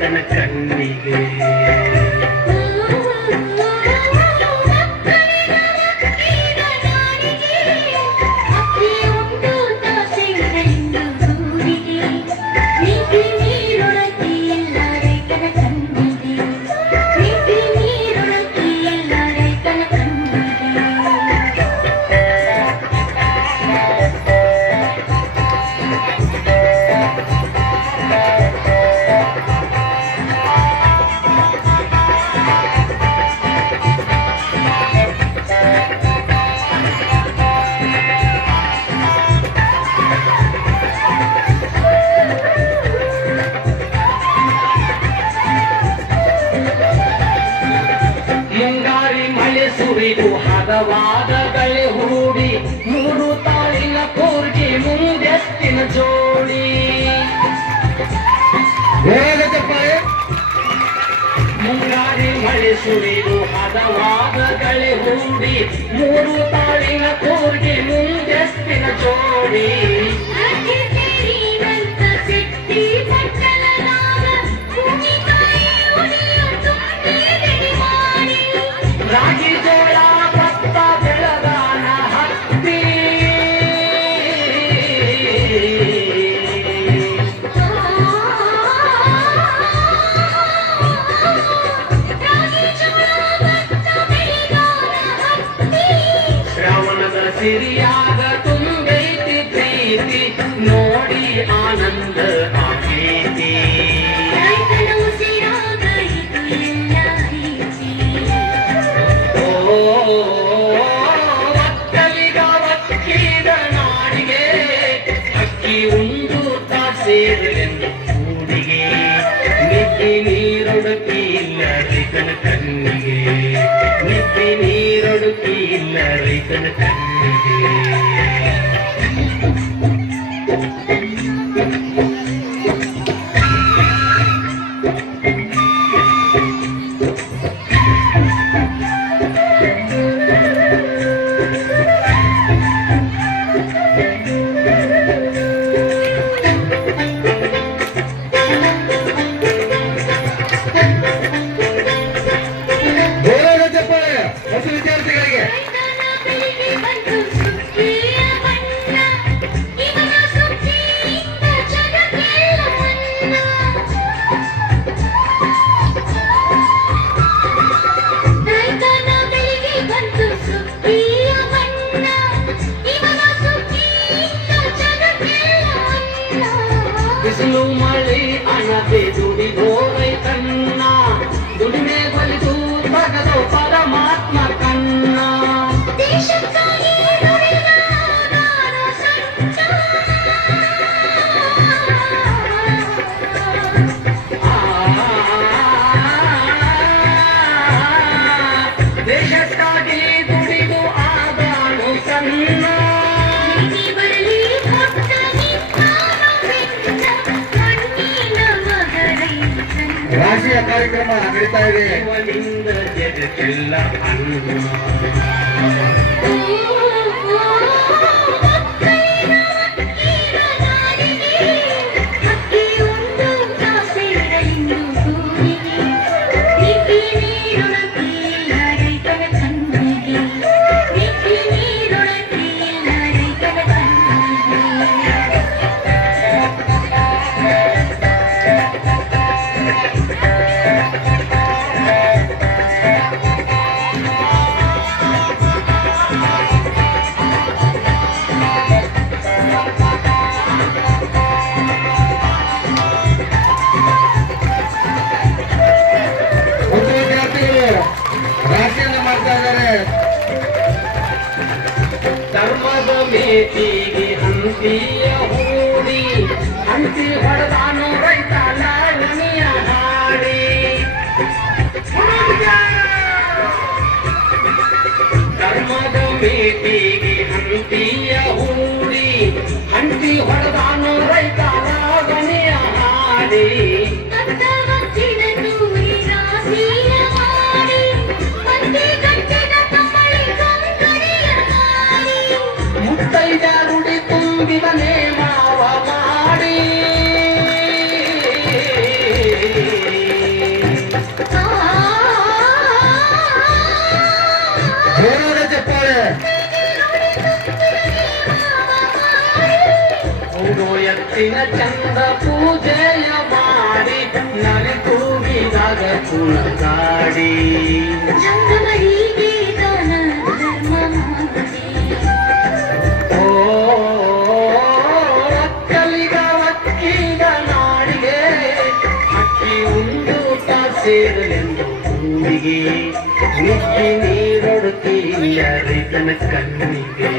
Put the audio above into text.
ನಿತ್ತಿ ನೀರೊಡಕಿ ಇಲ್ಲ ಸುರಿದು ಹದವಾದ ಕಳೆ ಹೂಡಿ ಮೂರು ತಾಳಿನ ಕೂರ್ಗಿ ಮುಂದೆತ್ತಿನ ಜೋಡಿ. ಅಕ್ಕಿ ಉಂಡು ತಾ ಸೇರಲೆಂದು ಕೂಡಿಗೆ. ನಿತ್ತಿ ನೀರೊಡಕಿ ಇಲ್ಲ ರೈತನ ಕಣ್ಣಿಗೆ ನಿದ್ದೆ ನೀರೊಡಕಿ ಇಲ್ಲ ರೈತನ ಕಣ್ಣಿಗೆ Listen I'm not there to ರಾಷ್ಟ್ರೀಯ ಕಾರ್ಯಕ್ರಮ ನಡೀತಾ ಇದೆ. ಜೀವನಿಂದ ಧರ್ಮದ ಮೇಟಿಗೆ ಹಂಪಿಯ ಹೂಡಿ ಹಂಪಿ ಹೊಡೆದಾನು ರೈತ ಲಾವಣಿಯ ಹಾಡಿ ಧರ್ಮದ ಮೇಟಿಗೆ ಹಂಪಿಯ ಹೂಡಿ ಹಂಪಿ ಹೊಡೆದಾನು ರೈತ ಲಾವಣಿಯ ಹಾಡಿ ಮಾಡಿ ಚಂದ ಪೂಜೆಯ ಮಾಡಿ ನಾಡಿಗೆ ಕೂಗಿದಾಗ ಉಂಡೂಟ ಸೇರಲೆಂದು ಭೂಮಿಗೆ ನೀರೊಡುತ್ತೀಯ ರೈತನ ಕಣ್ಣಿಗೆ